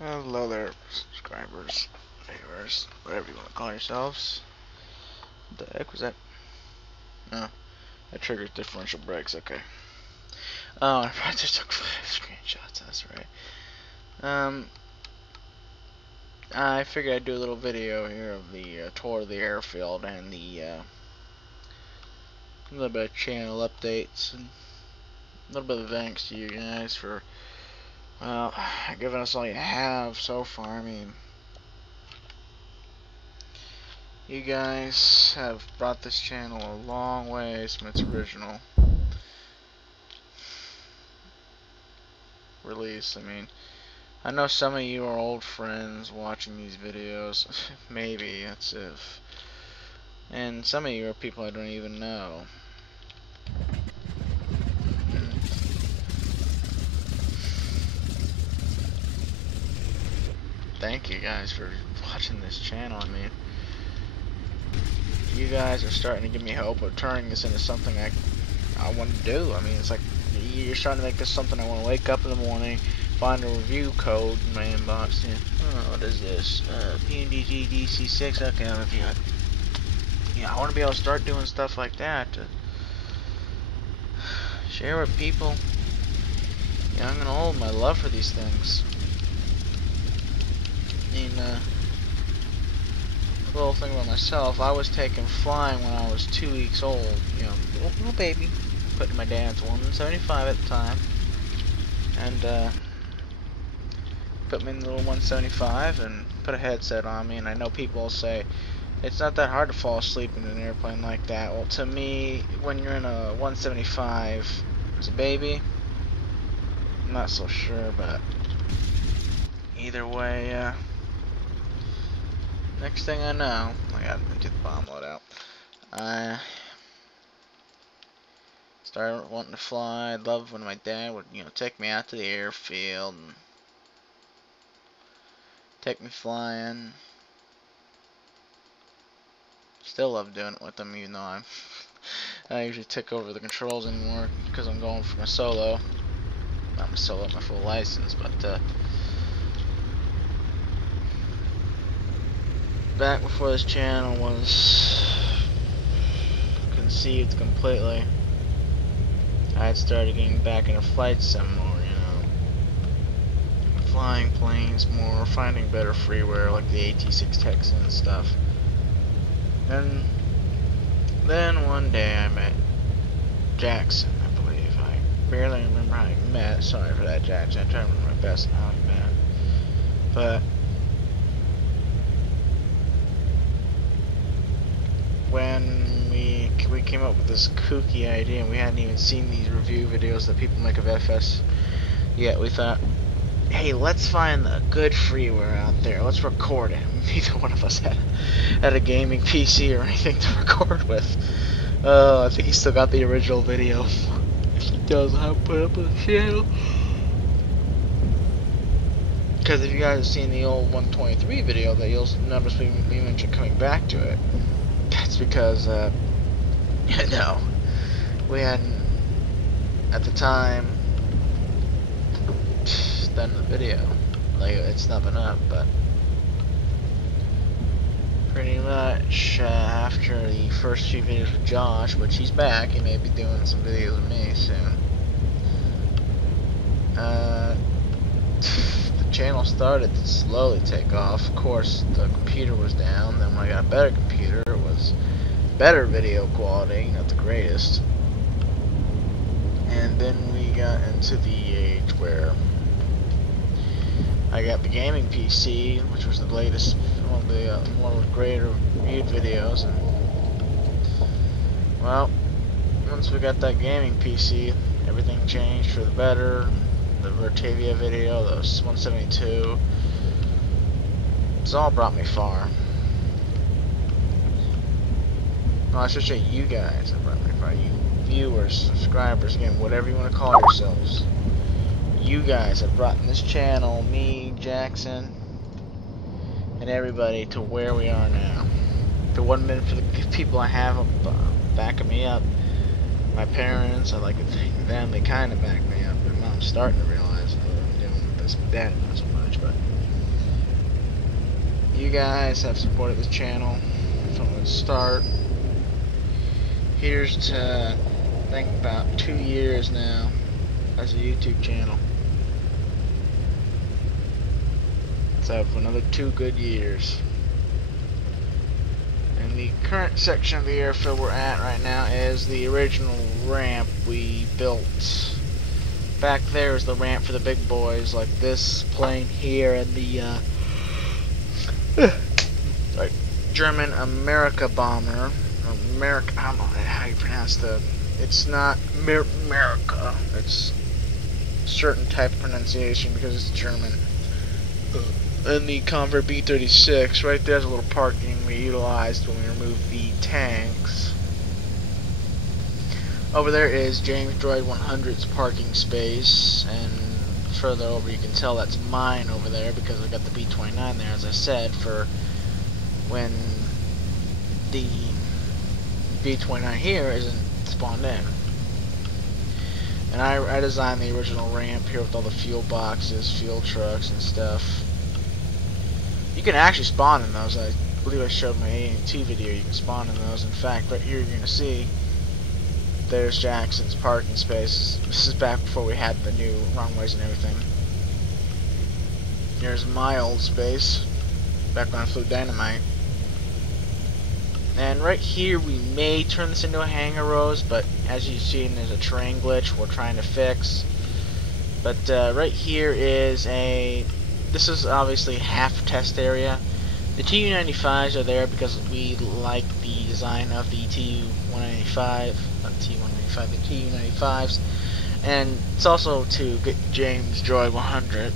Hello there, subscribers, viewers, whatever you want to call yourselves. What the heck was that? No, that triggers differential brakes, okay. Oh, I probably just took 5 screenshots, that's right. I figured I'd do a little video here of the tour of the airfield and the a little bit of channel updates and a little bit of thanks to you guys for, well, giving us all you have so far. I mean, you guys have brought this channel a long ways from its original release. I mean, I know some of you are old friends watching these videos. Maybe, that's if. And some of you are people I don't even know. Thank you guys for watching this channel. I mean, you guys are starting to give me hope of turning this into something I want to do. I mean, it's like you're starting to make this something I want to wake up in the morning, find a review code in my inbox, and oh, what is this? PNDG DC6. Okay, I'll review it. Yeah, I want to be able to start doing stuff like that to share with people, young and old, my love for these things. I mean, a little thing about myself, I was taken flying when I was 2 weeks old, you know, little baby, put in my dad's 175 at the time, and put me in the little 175 and put a headset on me. And I know people will say it's not that hard to fall asleep in an airplane like that. Well, to me, when you're in a 175 as a baby, I'm not so sure, but either way, next thing I know, I gotta get the bomb load out. I started wanting to fly. I loved when my dad would, take me out to the airfield and take me flying. Still love doing it with them, even though I don't usually take over the controls anymore because I'm going for my solo. Not my solo, my full license, but back before this channel was conceived completely, I had started getting back into flight some more, flying planes more, finding better freeware like the AT-6 Texan and stuff. And then one day I met Jackson, I believe. I barely remember how we met. Sorry for that, Jackson. I try to remember my best how we met. But when we came up with this kooky idea, and we hadn't even seen these review videos that people make of FS yet, we thought, hey, let's find the good freeware out there. Let's record it. Neither one of us had a gaming PC or anything to record with. I think he still got the original video. If he does, I'll put it up on the channel. Because if you guys have seen the old 123 video, that you'll notice we mentioned coming back to it. That's because, no, we hadn't, at the time, done the video. Like, it's not been up, but pretty much after the first few videos with Josh, which he's back, he may be doing some videos with me soon. The channel started to slowly take off. Of course, the computer was down. Then when I got a better computer, it was better video quality, not the greatest. And then we got into the age where I got the gaming PC, which was the latest, one of the greater viewed videos. And, well, once we got that gaming PC, everything changed for the better. The Vertavia video, the 172, it's all brought me far. Well, I should say you guys have brought me far. You viewers, subscribers, again, whatever you want to call yourselves. You guys have brought this channel, me, Jackson, and everybody to where we are now. If it wasn't been for the people I have backing me up, my parents, I'd like to thank them. They kind of back me up. My mom's starting to realize what I'm doing with this. My dad not so much, but You guys have supported this channel from the start. Here's to, I think, about 2 years now as a YouTube channel. So for another 2 good years. And the current section of the airfield we're at right now is the original ramp we built. Back there is the ramp for the big boys, like this plane here and the German America bomber. America, I don't know how you pronounce the. It's not America. It's a certain type of pronunciation because it's German. And the Convert B-36, right there's a little parking we utilized when we removed the tanks. Over there is James Droid 100's parking space, and further over you can tell that's mine over there because I got the B-29 there, as I said, for when the B-29 here isn't spawned in. And I designed the original ramp here with all the fuel boxes, fuel trucks, and stuff. You can actually spawn in those. I believe I showed my A&T video. You can spawn in those. In fact, right here you're going to see there's Jackson's parking space. This is back before we had the new runways and everything. Here's my old space, back when I flew Dynamite. And right here we may turn this into a hangar rose, but as you've seen there's a terrain glitch we're trying to fix. But right here is a... This is obviously half test area. The Tu-95s are there because we like the design of the Tu-195, not Tu-195, the Tu-95s. And it's also to get James Droid 100.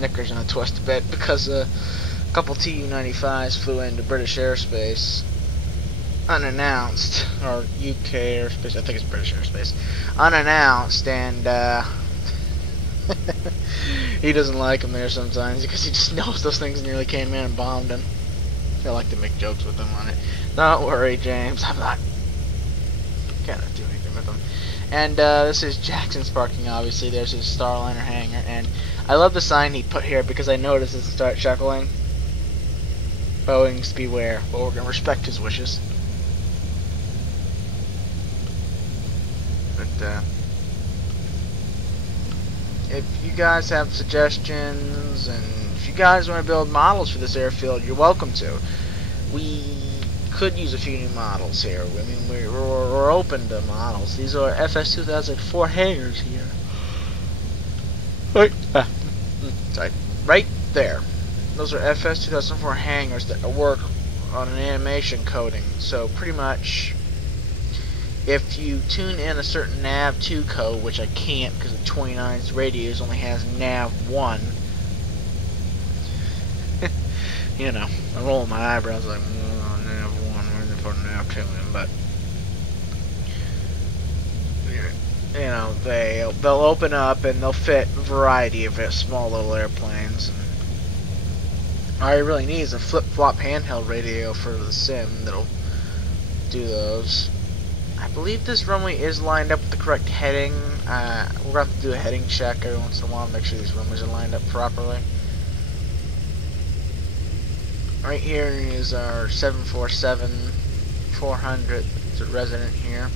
Knickers in a twist a bit because a couple Tu-95s flew into British airspace unannounced, or UK airspace, I think it's British airspace, unannounced, and he doesn't like them there sometimes because he just knows those things nearly came in and bombed him. I like to make jokes with him on it. Don't worry, James, I'm not gonna do anything with him. And this is Jackson's parking, obviously. There's his Starliner hangar, and I love the sign he put here because I noticed as I start chuckling. Boeing's beware. Well, we're gonna respect his wishes. But if you guys have suggestions, and if you guys want to build models for this airfield, you're welcome to. We could use a few new models here. I mean, we're open to models. These are FS 2004 hangars here. Sorry, right there. Those are FS 2004 hangars that work on an animation coding. So pretty much, if you tune in a certain nav2 code, which I can't because the 29's radios only has nav1, you know, I'm rolling my eyebrows like, nav1, where's the for nav2, but you know, they'll open up and they'll fit a variety of small little airplanes. And all you really need is a flip-flop handheld radio for the sim that'll do those. I believe this runway is lined up with the correct heading. We're going to have to do a heading check every once in a while to make sure these runways are lined up properly. Right here is our 747-400. It's a resident here.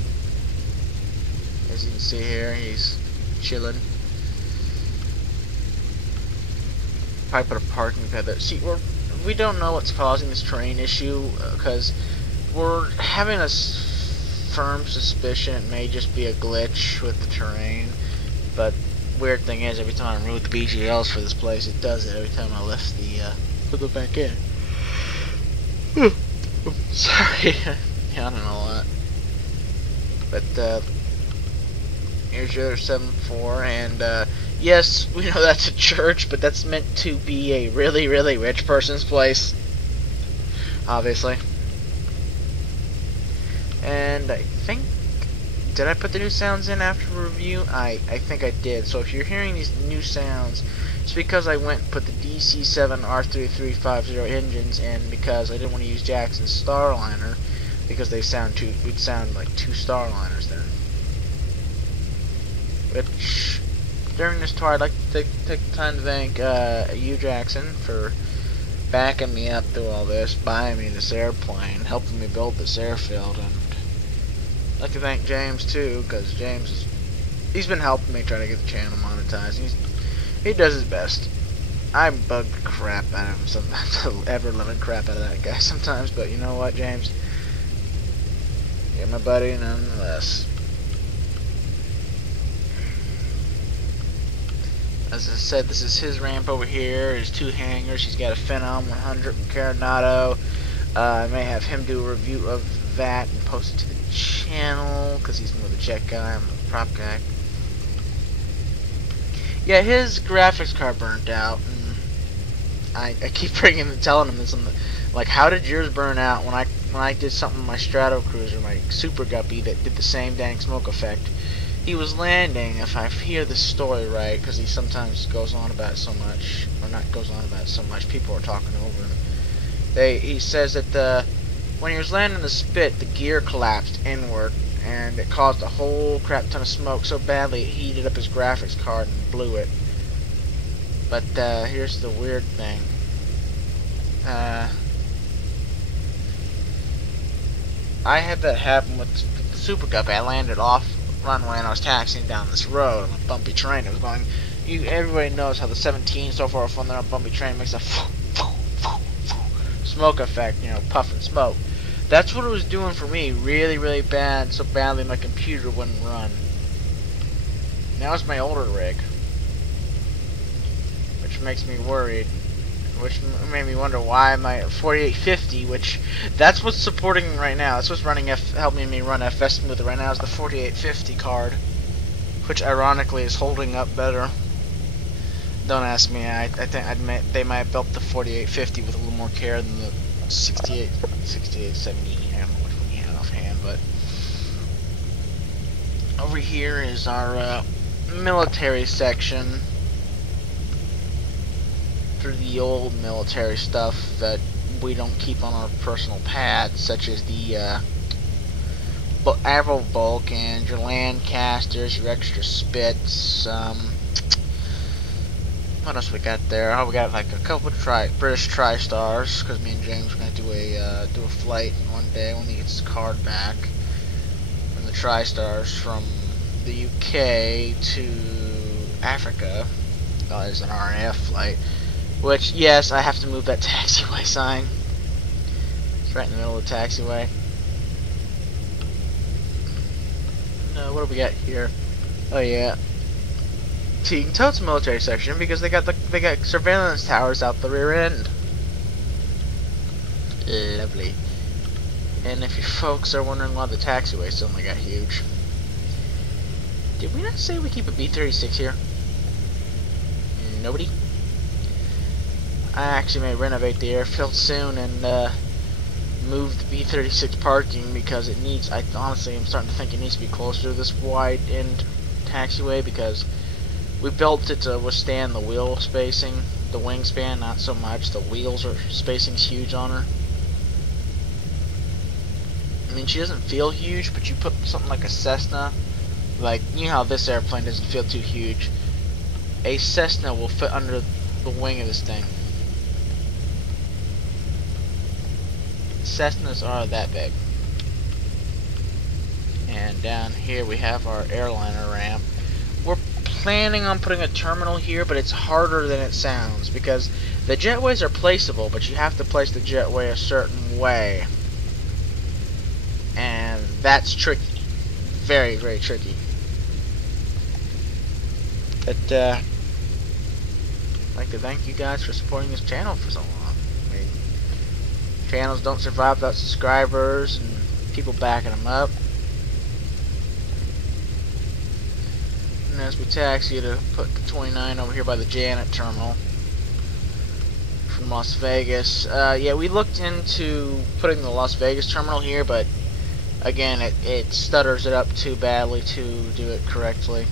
As you can see here, he's chilling. Probably put a parking pad there. See, we don't know what's causing this terrain issue because we're having a firm suspicion it may just be a glitch with the terrain. But weird thing is, every time I remove the BGLs for this place, it does it every time I lift put it back in. Sorry, yeah, I don't know what. But here's your other 7-4, and yes, we know that's a church, but that's meant to be a really, really rich person's place, obviously. And I think, did I put the new sounds in after review? I think I did. So if you're hearing these new sounds, it's because I went and put the DC-7 R3350 engines in because I didn't want to use Jackson's Starliner because we'd sound like two Starliners there. Which, during this tour, I'd like to take the time to thank you, Jackson, for backing me up through all this, buying me this airplane, helping me build this airfield, and I'd like to thank James too, because James, he's been helping me try to get the channel monetized. He does his best. I bug the crap out of him sometimes, ever-living crap out of that guy sometimes, but you know what, James? You're my buddy nonetheless. As I said, this is his ramp over here. His 2 hangars. He's got a Phenom 100 from Coronado. I may have him do a review of that and post it to the channel because he's more the jet guy. I'm the prop guy. Yeah, his graphics card burnt out, and I keep telling him this. Like, how did yours burn out when I did something with my Strato Cruiser, my Super Guppy, that did the same dang smoke effect? He was landing, if I hear the story right, because he sometimes goes on about it so much, or not goes on about it so much, people are talking over him. He says that when he was landing the spit, the gear collapsed inward, and it caused a whole crap ton of smoke so badly it heated up his graphics card and blew it. But here's the weird thing. I had that happen with the Super Guppy. I landed off runway and I was taxiing down this road on a bumpy terrain. It was going. Everybody knows how the 17 so far when they're on bumpy terrain makes a smoke effect, you know, puff and smoke. That's what it was doing for me, really, really bad, so badly my computer wouldn't run. Now it's my older rig, which makes me worried. Which made me wonder why my 4850, which that's what's supporting right now. That's what's running helping me run FS smoother right now is the 4850 card, which ironically is holding up better. Don't ask me. I think they might have built the 4850 with a little more care than the 6870. I don't know which one he had offhand, but over here is our military section. For the old military stuff that we don't keep on our personal pads, such as the Avro Vulcans, your Lancasters, your extra Spits. What else we got there? Oh, we got like a couple of British TriStars, because me and James are gonna do a flight one day when he gets his card back. And the TriStars from the UK to Africa as an RNF flight. Which, yes, I have to move that taxiway sign. It's right in the middle of the taxiway. No, what do we got here? Oh yeah. So you can tell it's a military section because they got surveillance towers out the rear end. Lovely. And if you folks are wondering why the taxiway suddenly got huge, did we not say we keep a B-36 here? Nobody? I actually may renovate the airfield soon and move the B-36 parking because it needs. Honestly, I'm starting to think it needs to be closer to this wide end taxiway because we built it to withstand the wheel spacing, the wingspan, not so much. The wheels are spacing's huge on her. I mean, she doesn't feel huge, but you put something like a Cessna, like you know how this airplane doesn't feel too huge. A Cessna will fit under the wing of this thing. Cessnas are that big. And down here we have our airliner ramp. We're planning on putting a terminal here, but it's harder than it sounds because the jetways are placeable, but you have to place the jetway a certain way. And that's tricky. Very, very tricky. But I'd like to thank you guys for supporting this channel for so long. I mean, channels don't survive without subscribers and people backing them up. And as we taxi to put the 29 over here by the Janet terminal from Las Vegas. Yeah, we looked into putting the Las Vegas terminal here, but again, it stutters it up too badly to do it correctly.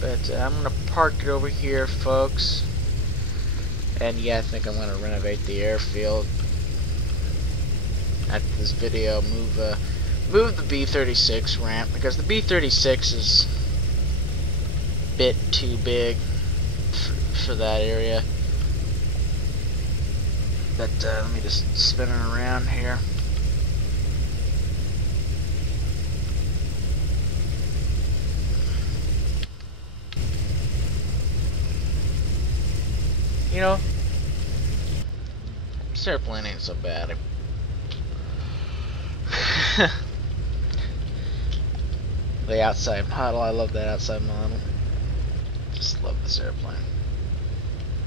But I'm going to park it over here, folks. And yeah, I think I'm going to renovate the airfield after this video. Move the B-36 ramp because the B-36 is a bit too big for that area. But let me just spin it around here. You know, this airplane ain't so bad. The outside model, I love that outside model. Just love this airplane.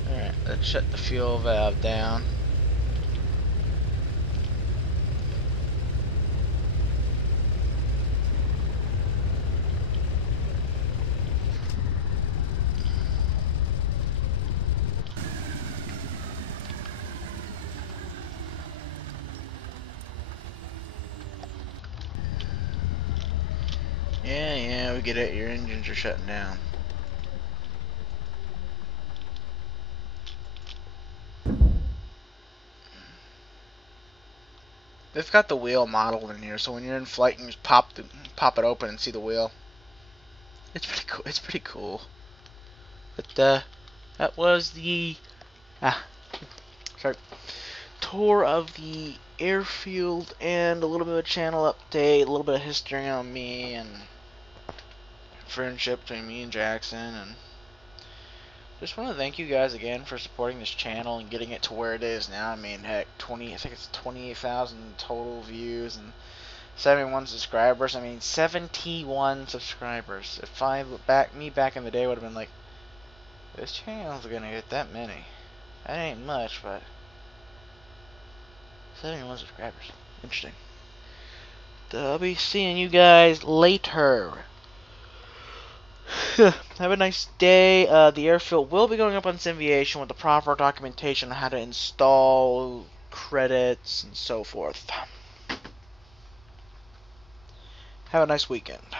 Alright, let's shut the fuel valve down. Yeah, we get it. Your engines are shutting down. They've got the wheel modeled in here, so when you're in flight, you can just pop it open and see the wheel. It's pretty cool. It's pretty cool. But that was the tour of the airfield and a little bit of a channel update, a little bit of history on me and friendship between me and Jackson, and just want to thank you guys again for supporting this channel and getting it to where it is now. I mean, heck, I think it's 28,000 total views and 71 subscribers. I mean, 71 subscribers. If me back in the day would have been like, this channel's gonna get that many. That ain't much, but 71 subscribers. Interesting. I'll be seeing you guys later. Have a nice day. The airfield will be going up on Simviation with the proper documentation on how to install credits and so forth. Have a nice weekend.